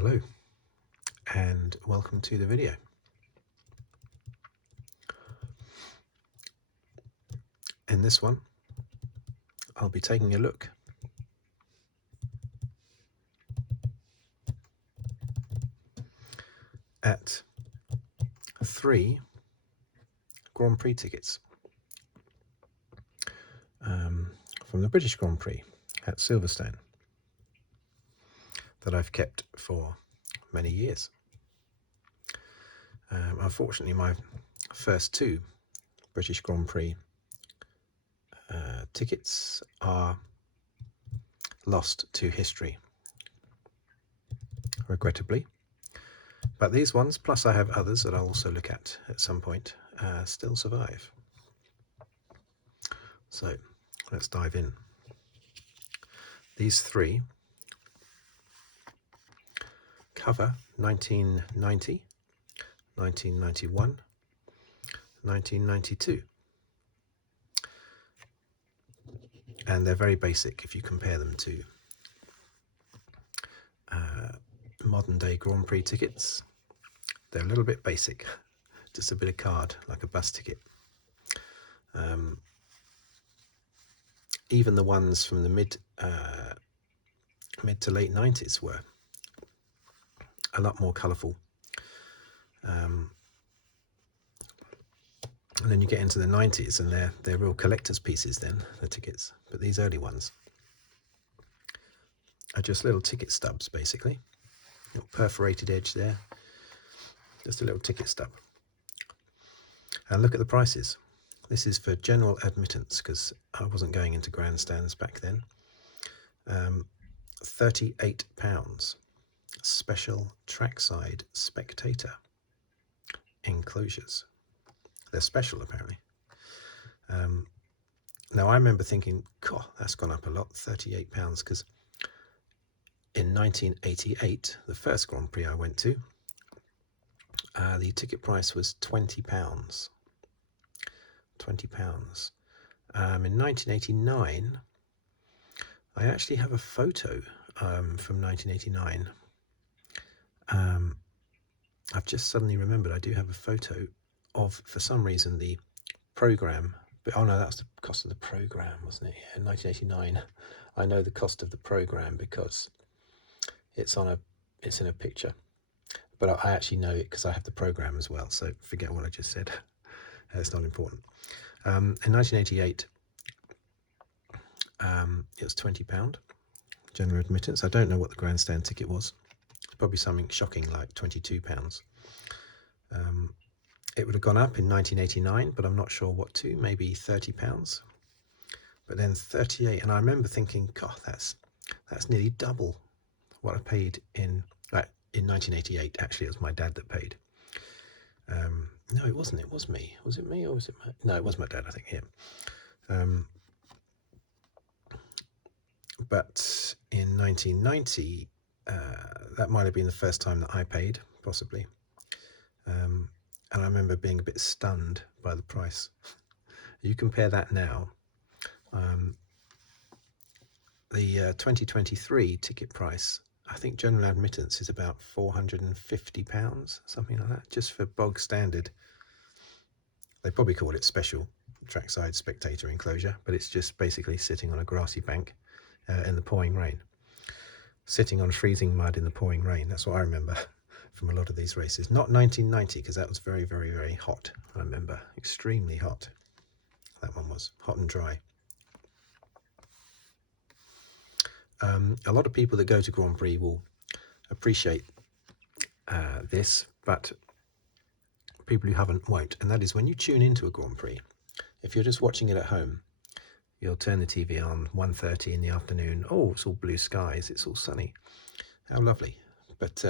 Hello and welcome to the video. In this one I'll be taking a look at 3 Grand Prix tickets from the British Grand Prix at Silverstone that I've kept for many years. Unfortunately, my first 2 British Grand Prix tickets are lost to history, regrettably. But these ones, plus I have others that I'll also look at some point, still survive. So let's dive in. These 3 cover 1990, 1991, 1992. And they're very basic if you compare them to modern day Grand Prix tickets. They're a little bit basic, just a bit of card, like a bus ticket. Even the ones from the mid to late 90s were a lot more colourful. And then you get into the 90s and they're real collector's pieces then, the tickets. But these early ones are just little ticket stubs, basically. Little perforated edge there, just a little ticket stub. And look at the prices. This is for general admittance, because I wasn't going into grandstands back then. £38. Special trackside spectator enclosures. They're special, apparently. Now I remember thinking, God, that's gone up a lot, £38, because in 1988, the first Grand Prix I went to, the ticket price was £20. £20. In 1989, I actually have a photo from 1989. I've just suddenly remembered I do have a photo of, for some reason, the program. But oh no, that was the cost of the program, wasn't it? Yeah, in 1989, I know the cost of the program because it's in a picture. But I actually know it because I have the program as well. So forget what I just said. It's not important. In 1988, it was £20 general admittance. I don't know what the grandstand ticket was. It's probably something shocking like £22. It would have gone up in 1989, but I'm not sure what to, maybe £30. But then 38, and I remember thinking, God, that's nearly double what I paid in 1988. Actually, it was my dad that paid. No, it wasn't. It was me. Was it me or was it my... No, it was my dad, I think, yeah. But in 1990, that might have been the first time that I paid, possibly. And I remember being a bit stunned by the price. You compare that now, the 2023 ticket price, I think general admittance is about £450, something like that, just for bog standard. They probably call it special trackside spectator enclosure, but it's just basically sitting on a grassy bank in the pouring rain. Sitting on freezing mud in the pouring rain, that's what I remember from a lot of these races. Not 1990, because that was very, very, very hot. I remember, extremely hot. That one was hot and dry. A lot of people that go to Grand Prix will appreciate this, but people who haven't won't. And that is when you tune into a Grand Prix, if you're just watching it at home, you'll turn the TV on 1:30 in the afternoon. Oh, it's all blue skies, it's all sunny. How lovely. But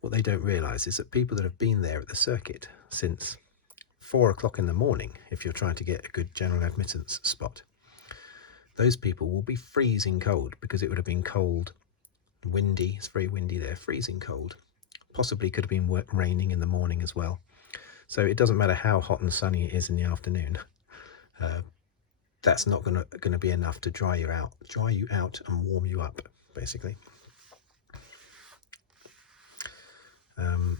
what they don't realise is that people that have been there at the circuit since 4 o'clock in the morning, if you're trying to get a good general admittance spot, those people will be freezing cold, because it would have been cold, windy. It's very windy there, freezing cold. Possibly could have been raining in the morning as well. So it doesn't matter how hot and sunny it is in the afternoon. That's not going to be enough to dry you out and warm you up, basically. And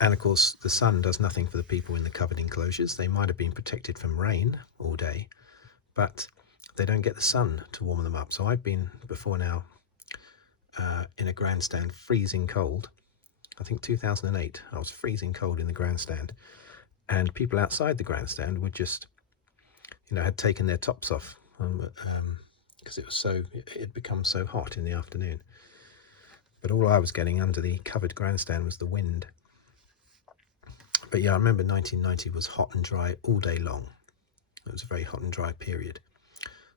of course, the sun does nothing for the people in the covered enclosures. They might have been protected from rain all day, but they don't get the sun to warm them up. So I've been before now in a grandstand freezing cold. I think 2008, I was freezing cold in the grandstand, and people outside the grandstand would just, had taken their tops off because it had become so hot in the afternoon. But all I was getting under the covered grandstand was the wind. But yeah, I remember 1990 was hot and dry all day long. It was a very hot and dry period.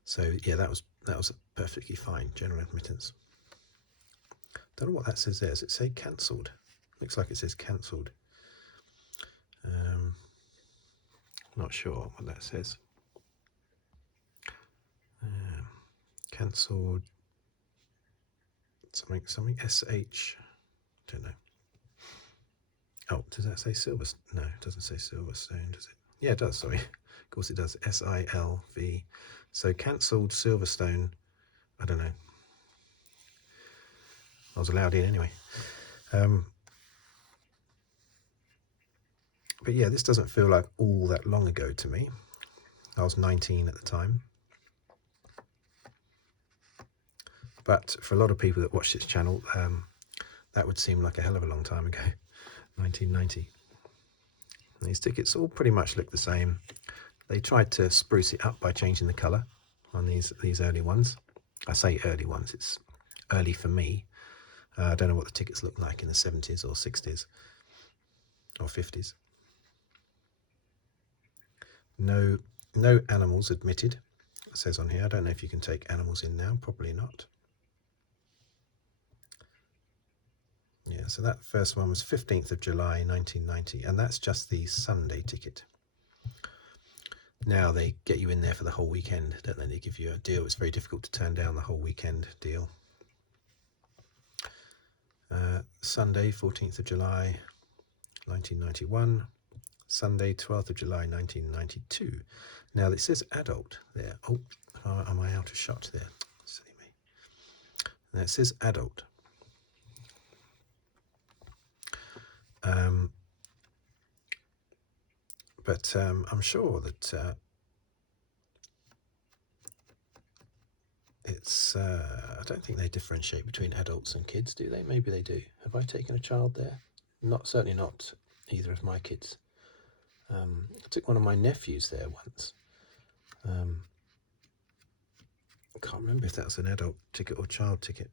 So yeah, that was perfectly fine, general admittance. Don't know what that says there. Does it say cancelled? Looks like it says cancelled. Not sure what that says. Cancelled something SH. Don't know. Oh, does that say Silverstone? No, it doesn't say Silverstone, does it? Yeah, it does, sorry. Of course it does. SILV. So cancelled Silverstone. I don't know. I was allowed in anyway. But yeah, this doesn't feel like all that long ago to me. I was 19 at the time. But for a lot of people that watch this channel, that would seem like a hell of a long time ago, 1990. And these tickets all pretty much look the same. They tried to spruce it up by changing the colour on these early ones. I say early ones, it's early for me. I don't know what the tickets look like in the 70s or 60s or 50s. No animals admitted, it says on here. I don't know if you can take animals in now, probably not. Yeah, so that first one was 15th of July 1990, and that's just the Sunday ticket. Now they get you in there for the whole weekend, don't they? They give you a deal. It's very difficult to turn down the whole weekend deal. Sunday, 14th of July 1991. Sunday, 12th of July 1992. Now it says adult there. Oh, am I out of shot there? Silly me. Now it says adult. But I'm sure that it's, I don't think they differentiate between adults and kids, do they? Maybe they do. Have I taken a child there? Certainly not either of my kids. I took one of my nephews there once. I can't remember if that was an adult ticket or child ticket.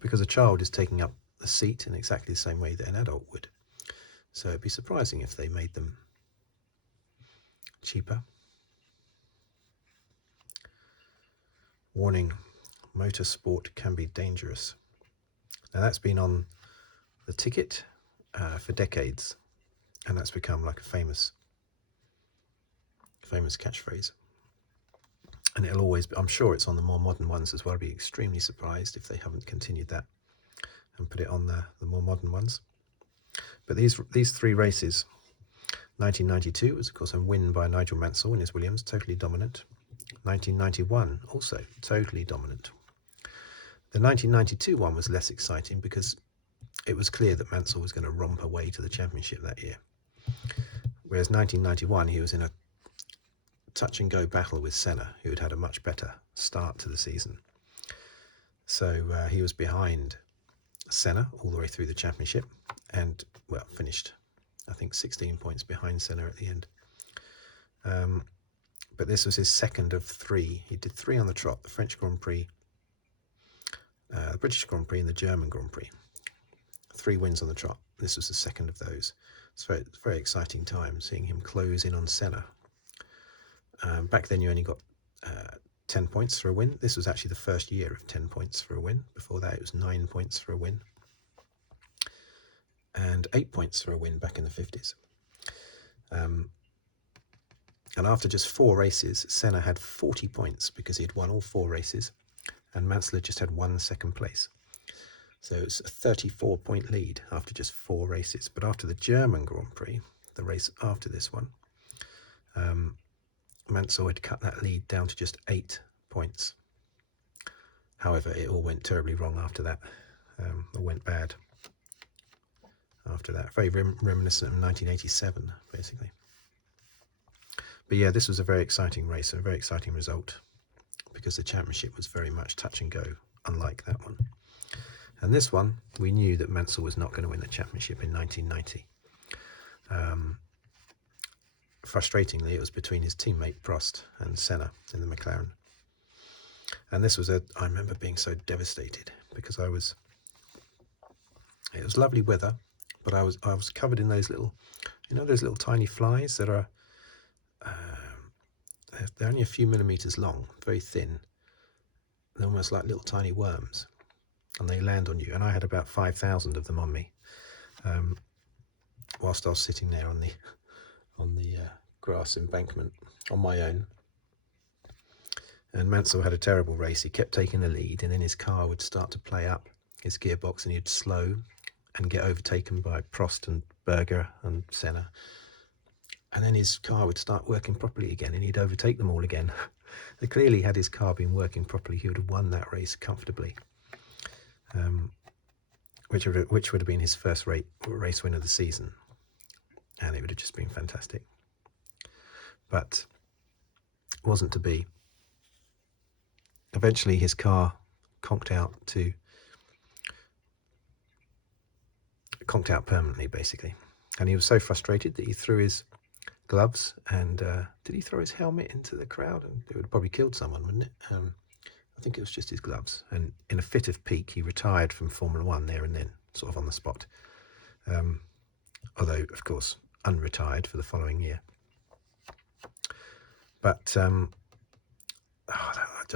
Because a child is taking up a seat in exactly the same way that an adult would. So it'd be surprising if they made them cheaper. Warning, motorsport can be dangerous. Now that's been on the ticket for decades, and that's become like a famous catchphrase. And it'll always be, I'm sure it's on the more modern ones as well. I'd be extremely surprised if they haven't continued that and put it on the more modern ones. But these three races, 1992 was of course a win by Nigel Mansell in his Williams, totally dominant. 1991 also totally dominant. The 1992 one was less exciting because it was clear that Mansell was going to romp away to the championship that year. Whereas 1991 he was in a touch and go battle with Senna, who had had a much better start to the season. So he was behind Senna all the way through the championship and, well, finished, I think, 16 points behind Senna at the end. But this was his second of three. He did three on the trot, the French Grand Prix, the British Grand Prix and the German Grand Prix. 3 wins on the trot. This was the second of those. It's very, very exciting time seeing him close in on Senna. Back then you only got 10 points for a win. This was actually the first year of 10 points for a win. Before that it was 9 points for a win. And 8 points for a win back in the 50s. And after just 4 races, Senna had 40 points because he'd won all 4 races, and Mansell just had 1 second place. So it's a 34-point lead after just 4 races. But after the German Grand Prix, the race after this one, Mansell had cut that lead down to just 8 points. However, it all went terribly wrong after that. It went bad after that. Very reminiscent of 1987, basically. But yeah, this was a very exciting race and a very exciting result, because the championship was very much touch and go, unlike that one. And this one, we knew that Mansell was not going to win the championship in 1990. Frustratingly, it was between his teammate Prost and Senna in the McLaren. And this was I remember being so devastated, because it was lovely weather, but I was covered in those little, those little tiny flies that are, they're only a few millimeters long, very thin. They're almost like little tiny worms, and they land on you. And I had about 5,000 of them on me, whilst I was sitting there on the grass embankment on my own. And Mansell had a terrible race. He kept taking the lead, and then his car would start to play up, his gearbox, and he'd slow and get overtaken by Prost and Berger and Senna. And then his car would start working properly again, and he'd overtake them all again. Clearly, had his car been working properly, he would have won that race comfortably, which would have been his first race win of the season, and it would have just been fantastic. But it wasn't to be. Eventually, his car conked out permanently, basically, and he was so frustrated that he threw his gloves and did he throw his helmet into the crowd? And it would have probably killed someone, wouldn't it? I think it was just his gloves. And in a fit of pique, he retired from Formula One there and then, sort of on the spot. Although, of course, unretired for the following year. But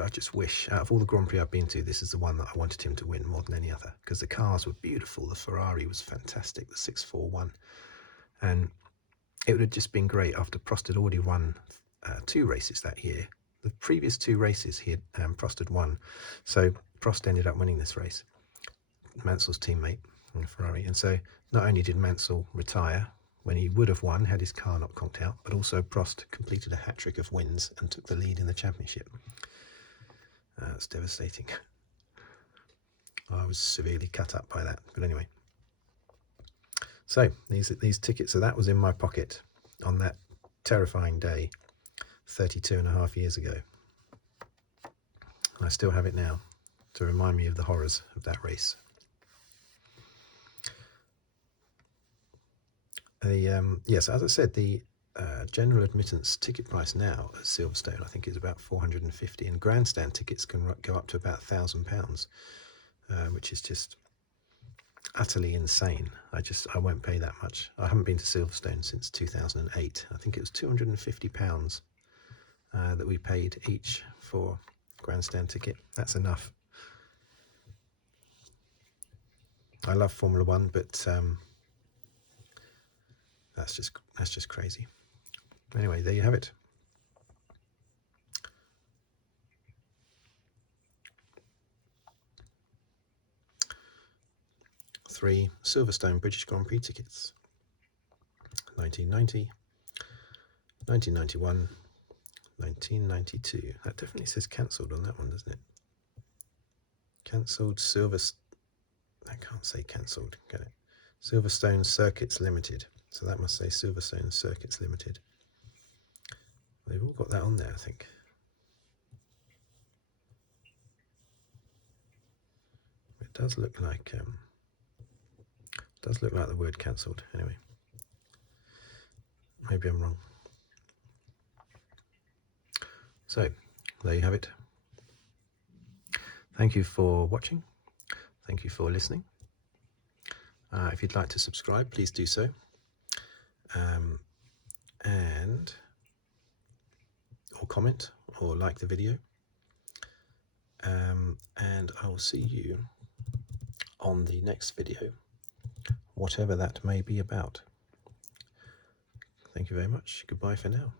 I just wish, out of all the Grand Prix I've been to, this is the one that I wanted him to win more than any other, because the cars were beautiful. The Ferrari was fantastic, the 641. And it would have just been great after Prost had already won 2 races that year. The previous 2 races Prost had won. So Prost ended up winning this race, Mansell's teammate in Ferrari. And so not only did Mansell retire when he would have won had his car not conked out, but also Prost completed a hat-trick of wins and took the lead in the championship. It's devastating. I was severely cut up by that. But anyway. So these tickets, so that was in my pocket on that terrifying day 32.5 years ago. And I still have it now to remind me of the horrors of that race. Yes, as I said, the general admittance ticket price now at Silverstone, I think, is about £450, and grandstand tickets can go up to about £1,000, which is just utterly insane. I won't pay that much. I haven't been to Silverstone since 2008. I think it was £250 that we paid each for grandstand ticket. That's enough. I love Formula One, but that's just crazy. Anyway, there you have it. Three Silverstone British Grand Prix tickets. 1990, 1991, 1992. That definitely says cancelled on that one, doesn't it? Cancelled Silverstone. I can't say cancelled, can it? Silverstone Circuits Limited. So that must say Silverstone Circuits Limited. They've all got that on there, I think. It does look like the word cancelled. Anyway, maybe I'm wrong. So there you have it. Thank you for watching. Thank you for listening. If you'd like to subscribe, please do so. Or comment or like the video. And I will see you on the next video, whatever that may be about. Thank you very much. Goodbye for now.